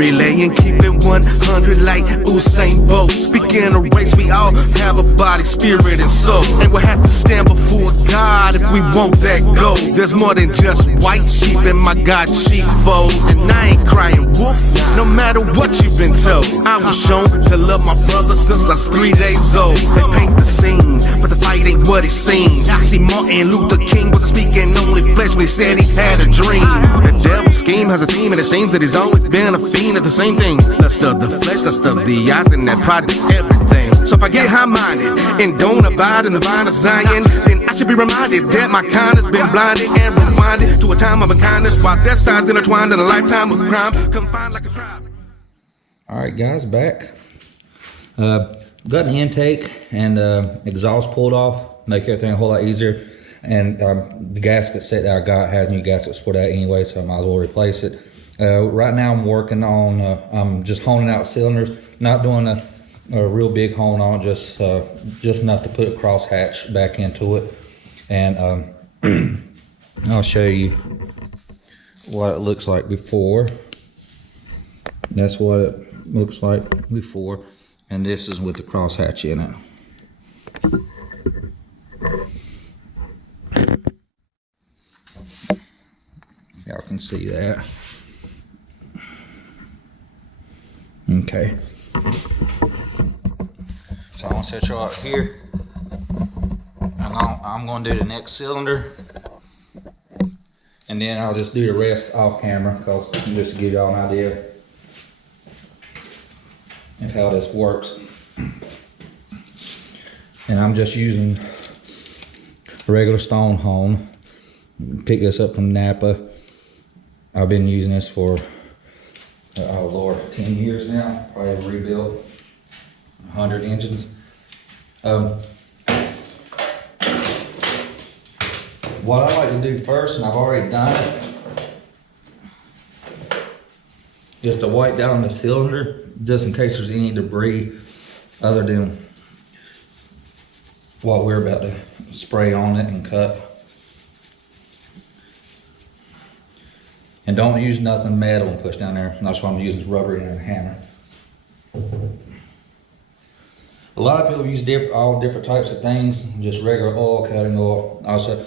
relay and keep it 100 like Usain Bolt. Speaking of race, we all have a body, spirit, and soul, and we'll have to stand before God if we want that gold. There's more than just white sheep in my God sheepfold, and I ain't crying wolf, no matter what you've been told. I was shown to love my brother since I was 3 days old. They paint the scene, but the fight ain't what it seems. See, Martin Luther King wasn't speaking only flesh when he said he had a dream. The devil's scheme has a theme, and it seems that he's always been a fiend of the same thing. Lust of the flesh, lust of the eyes, and that pride to everything. So if I get high-minded and don't abide in the vine of Zion, then I should be reminded that my kind has been blinded and rewinded to a time of unkindness, while their sides intertwined in a lifetime of crime, confined like a tribe. All right, guys, back. Got an intake and exhaust pulled off, make everything a whole lot easier. And the gasket set that I got has new gaskets for that anyway, so I might as well replace it. Right now I'm working on, I'm just honing out cylinders, not doing a real big hone on it, just enough to put a crosshatch back into it. And I'll show you what it looks like before. That's what it looks like before. And this is with the crosshatch in it. Y'all can see that. Okay. So I'm gonna set you out here, and I'm gonna do the next cylinder, and then I'll just do the rest off camera, because just to give y'all an idea of how this works. And I'm just using a regular stone hone. Pick this up from Napa. I've been using this for, oh Lord, 10 years now. Probably rebuilt 100 engines. What I like to do first, and I've already done it, is to wipe down the cylinder, just in case there's any debris other than what we're about to spray on it and cut. And don't use nothing metal and push down there. That's why I'm using rubber and a hammer. A lot of people use all different types of things, just regular oil, cutting oil. Also,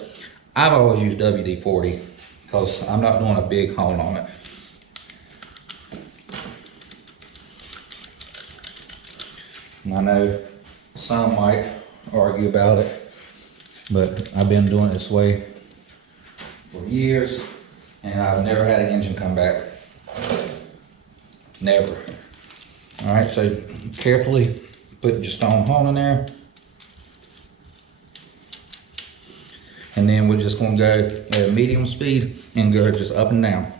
I've always used WD-40 because I'm not doing a big hone on it. And I know some might argue about it, but I've been doing it this way for years, and I've never had an engine come back. Never. All right, so carefully put your stone hone in there. And then we're just gonna go at a medium speed and go just up and down.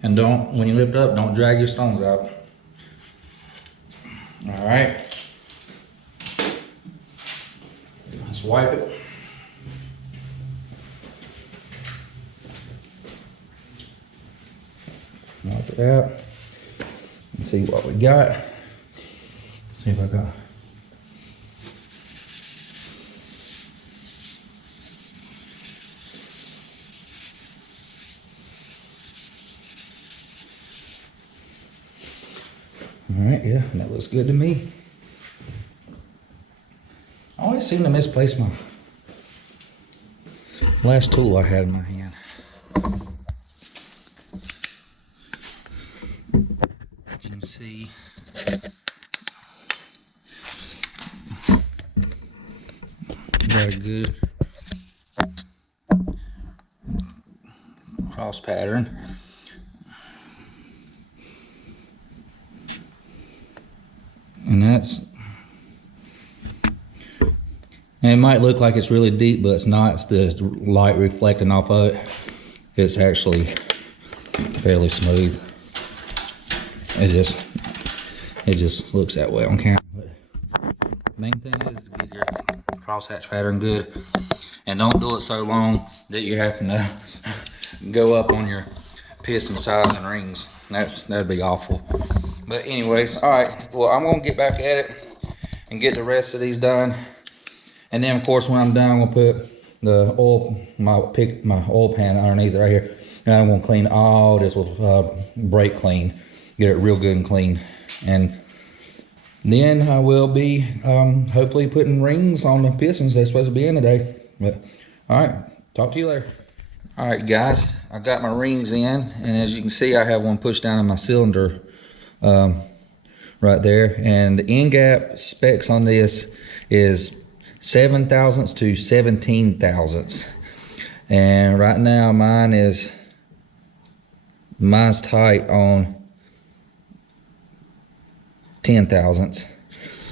And don't, when you lift up, don't drag your stones out. All right. Let's wipe it. Wipe it out. Let's see what we got. See if I got. All right, yeah, that looks good to me. I always seem to misplace my last tool I had in my hand. You can see got a good cross pattern. And it might look like it's really deep, but it's not. It's the light reflecting off of it. It's actually fairly smooth. it just looks that way on camera. But main thing is to get your crosshatch pattern good, and don't do it so long that you're having to go up on your piston size and rings. That'd be awful. But anyways, all right, well, I'm gonna get back at it and get the rest of these done. And then of course when I'm done, I'm gonna put the oil, my oil pan underneath it right here. And I'm gonna clean all this with brake clean, get it real good and clean. And then I will be hopefully putting rings on the pistons they're supposed to be in today. But all right, talk to you later. All right guys, I got my rings in, and as you can see, I have one pushed down in my cylinder right there. And the end gap specs on this is 7 thousandths to 17 thousandths. And right now mine's tight on 10 thousandths.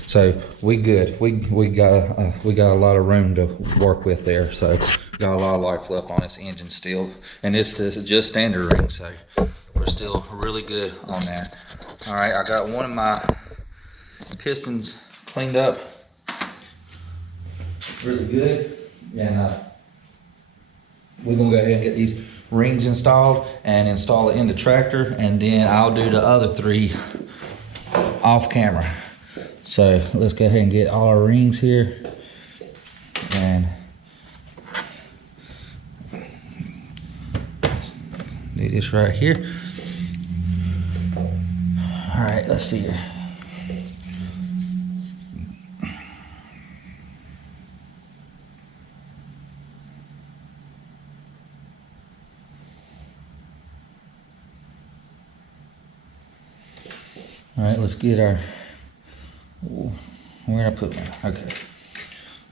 So we good. We got a lot of room to work with there. So got a lot of life left on this engine still. And this is just standard ring, so we're still really good on that. All right, I got one of my pistons cleaned up really good, and we're gonna go ahead and get these rings installed and install it in the tractor, and then I'll do the other 3 off camera. So let's go ahead and get all our rings here, and do this right here. All right, let's see here. All right, let's get our, where did I put my, okay.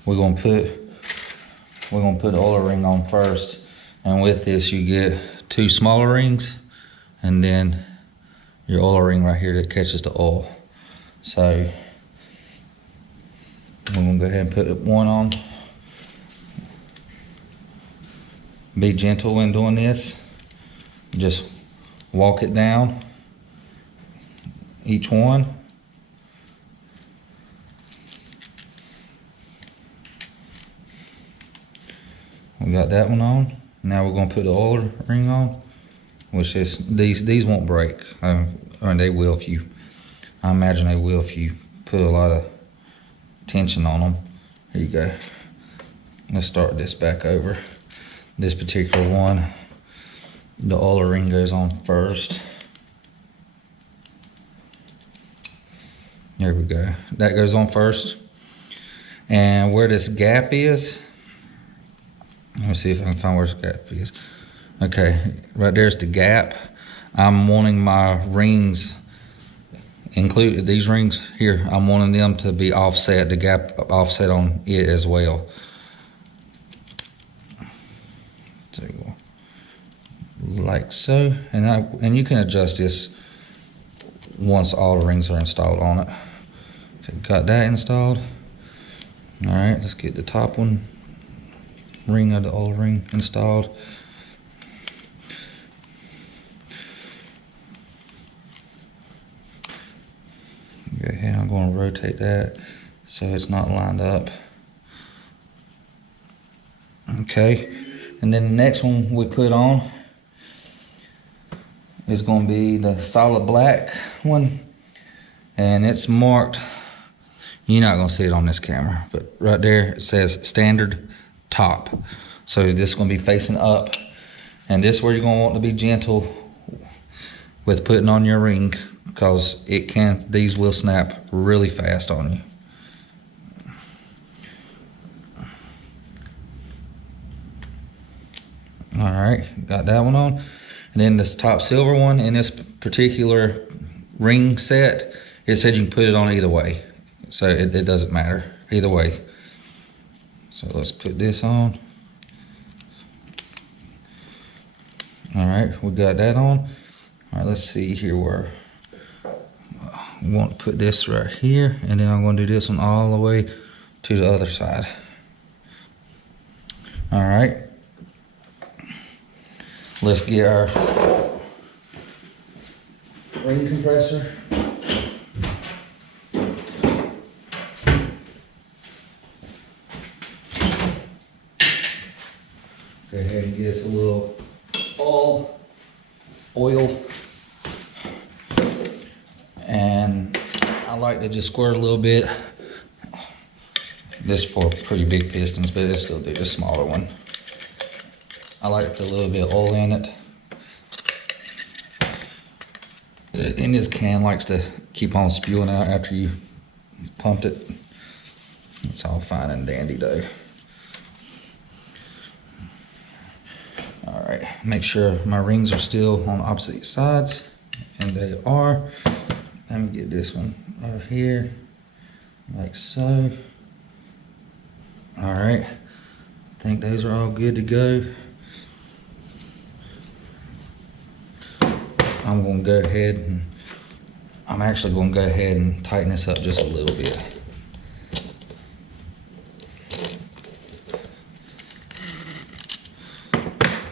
We're gonna put the oil ring on first. And with this, you get 2 smaller rings, and then your oil ring right here that catches the oil. So we're gonna go ahead and put one on. Be gentle when doing this. Just walk it down, each one. We got that one on. Now we're gonna put the oil ring on, which is, these won't break. I mean, they will if you, I imagine they will if you put a lot of tension on them. Here you go. Let's start this back over. This particular one, the oil ring goes on first. There we go. That goes on first. And where this gap is, let me see if I can find where this gap is. Okay, right there's the gap. I'm wanting my rings, include these rings here, I'm wanting them to be offset, the gap offset on it as well. So, like so, and you can adjust this once all the rings are installed on it. Okay, got that installed. All right, let's get the top one, ring of the oil ring installed. Go ahead, I'm going to rotate that so it's not lined up. Okay, and then the next one we put on is going to be the solid black one, and it's marked, you're not going to see it on this camera, but right there it says standard top. So this is going to be facing up, and this is where you're going to want to be gentle with putting on your ring, because these will snap really fast on you. All right, got that one on. And then this top silver one, in this particular ring set, it said you can put it on either way. So it doesn't matter, either way. So let's put this on. All right, we got that on. All right, let's see here where I want to put this right here, and then I'm going to do this one all the way to the other side. All right. Let's get our ring compressor. Go ahead and get us a little oil. And I like to just squirt a little bit. This for pretty big pistons, but it'll still do a smaller one. I like to put a little bit of oil in it. And this can likes to keep on spewing out after you pumped it. It's all fine and dandy though. All right, make sure my rings are still on opposite sides, and they are. Let me get this one over here, like so. All right, I think those are all good to go. I'm going to go ahead and I'm actually going to go ahead and tighten this up just a little bit.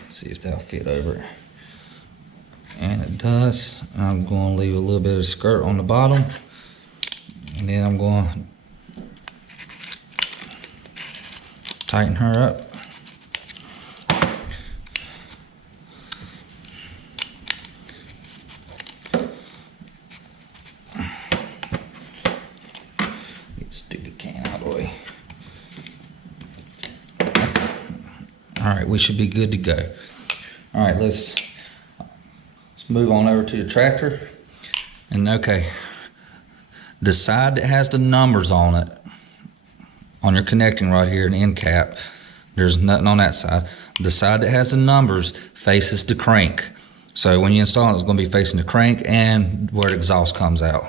See if that'll fit over it. And it does. I'm going to leave a little bit of skirt on the bottom, and then I'm going to tighten her up. Get stupid can out of the way. All right, we should be good to go. All right, let's move on over to the tractor. And okay, the side that has the numbers on it, on your connecting right here, an end cap, there's nothing on that side. The side that has the numbers faces the crank. So when you install it, it's going to be facing the crank and where the exhaust comes out.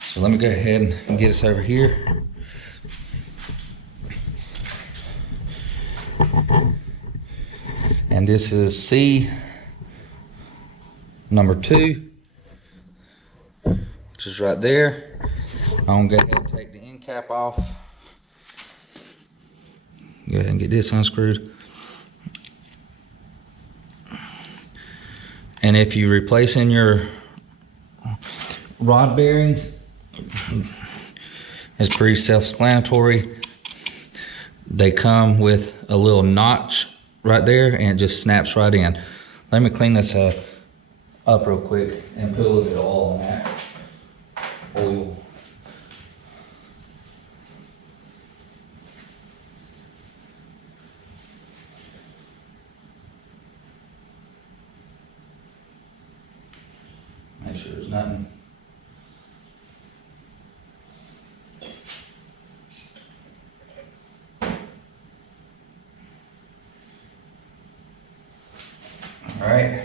So let me go ahead and get us over here. And this is C number 2, which is right there. I'm gonna go ahead and take the end cap off. Go ahead and get this unscrewed. And if you're replacing your rod bearings, it's pretty self-explanatory. They come with a little notch right there, and it just snaps right in. Let me clean this up real quick and put a little bit of oil on that. Oil. Make sure there's nothing. All right.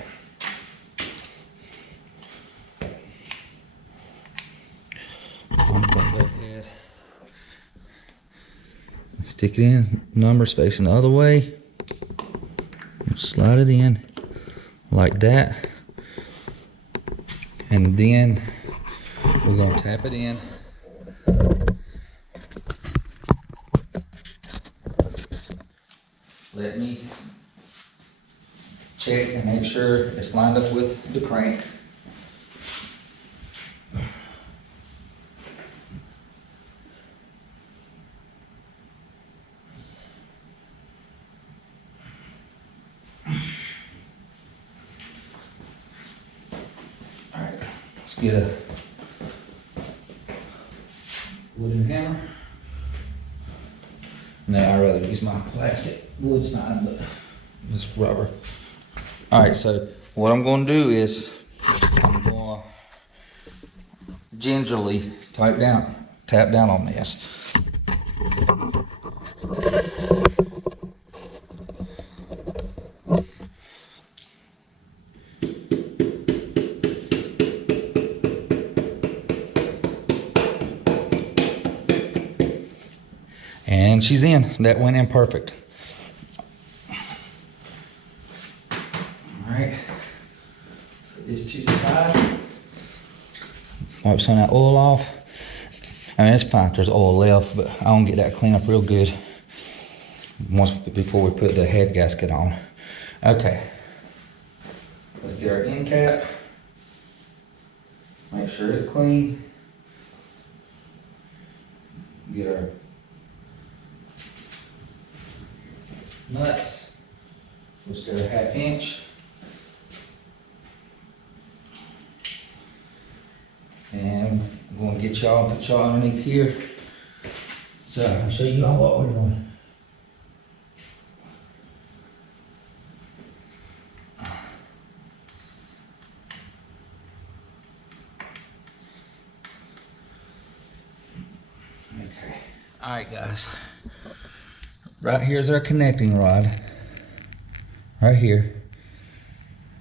I'm gonna go ahead and stick it in. Numbers facing the other way. Slide it in like that. And then we're gonna tap it in. Let me check and make sure it's lined up with the crank. All right, let's get a wooden hammer. No, I'd rather use my plastic. Wood's fine, but just rubber. All right, so what I'm going to do is I'm going to gingerly tap down on this. And she's in. That went in perfect. All right. Put this to the side. Wipe some of that oil off. I mean, it's fine. There's oil left, but I want to get that cleaned up real good before we put the head gasket on. Okay. Let's get our end cap. Make sure it's clean. Get our nuts. Just got a 1/2 inch. And I'm going to get y'all, put y'all underneath here so I can show you all what we're doing. Okay. All right, guys. Right here's our connecting rod. Right here.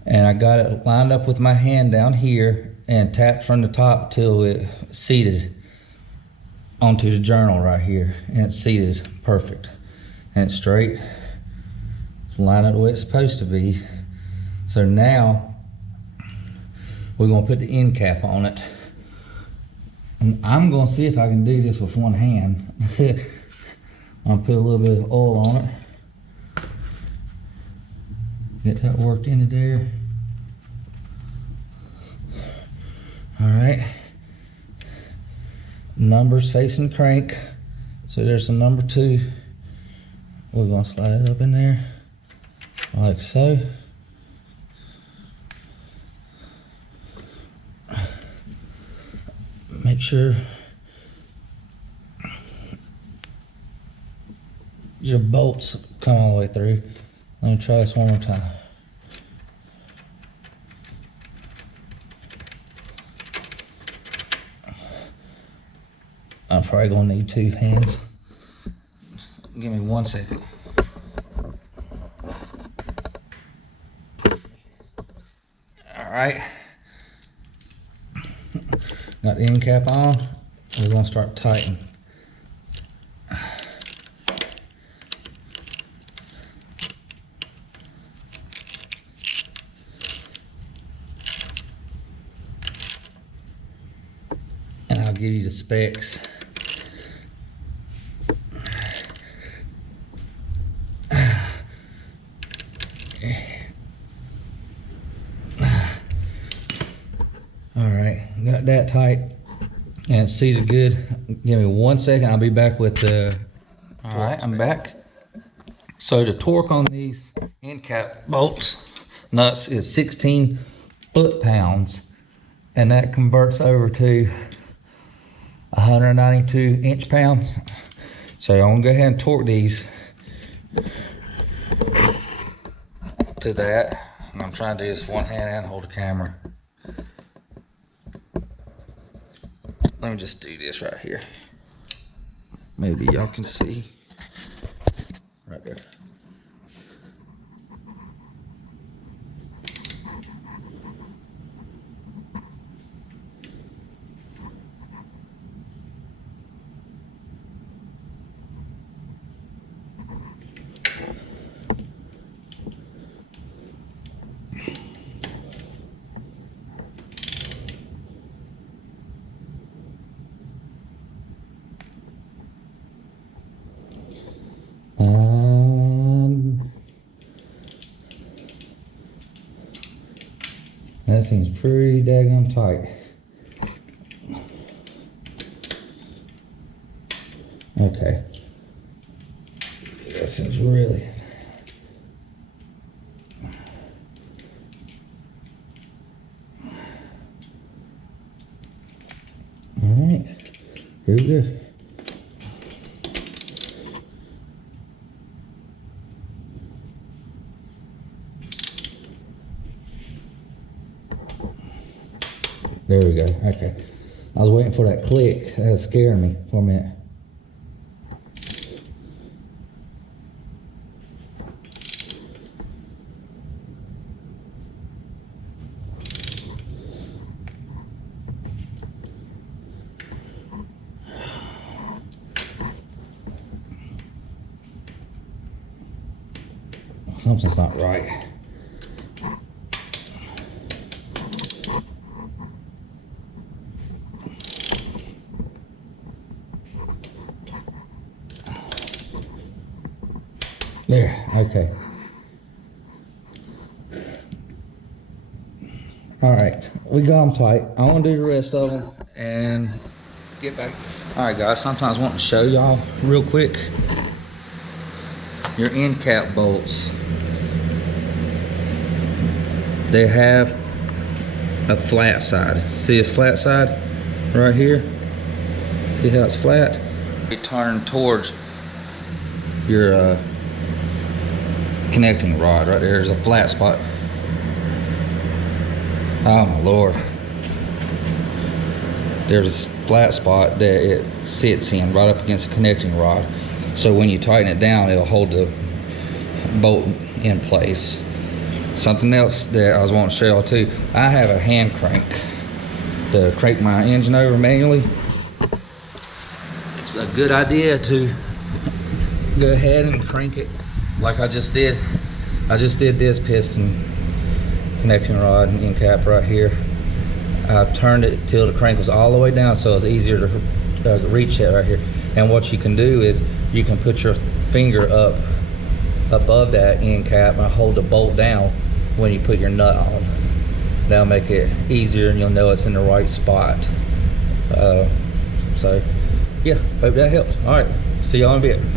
And I got it lined up with my hand down here and tapped from the top till it seated onto the journal right here. And it's seated perfect. And it's straight. It's lined up the way it's supposed to be. So now we're gonna put the end cap on it. And I'm gonna see if I can do this with one hand. I'll put a little bit of oil on it. Get that worked into there. All right. Numbers facing crank. So there's some number 2. We're gonna slide it up in there, like so. Make sure your bolts come all the way through. Let me try this one more time. I'm probably gonna need 2 hands. Give me 1 second. All right. Got the end cap on. We're gonna start tightening. And I'll give you the specs. All right, got that tight and it's seated good. Give me 1 second, I'll be back with the... All right, I'm back. So the torque on these end cap bolts nuts is 16 foot-pounds, and that converts over to 192 inch-pounds. So I'm gonna go ahead and torque these to that. And I'm trying to do this one hand and hold the camera. Let me just do this right here. Maybe y'all can see. Right there. That seems pretty daggum tight. Okay. That seems really... Alright, here we go. There we go, okay. I was waiting for that click. That was scaring me for a minute. Something's not right. There, okay. All right, we got them tight. I want to do the rest of them and get back. All right, guys, sometimes I want to show y'all real quick your end cap bolts. they have a flat side. See this flat side right here? See how it's flat? You turn towards your connecting rod right there. There's a flat spot. Oh my Lord. There's a flat spot that it sits in right up against the connecting rod. So when you tighten it down, it'll hold the bolt in place. Something else that I was wanting to show y'all too, I have a hand crank to crank my engine over manually. It's a good idea to go ahead and crank it like I just did. I just did this piston connecting rod and end cap right here. I turned it till the crank was all the way down, so it's easier to reach it right here. And what you can do is you can put your finger up above that end cap and hold the bolt down when you put your nut on. That'll make it easier and you'll know it's in the right spot. So yeah, hope that helped. All right, see y'all in a bit.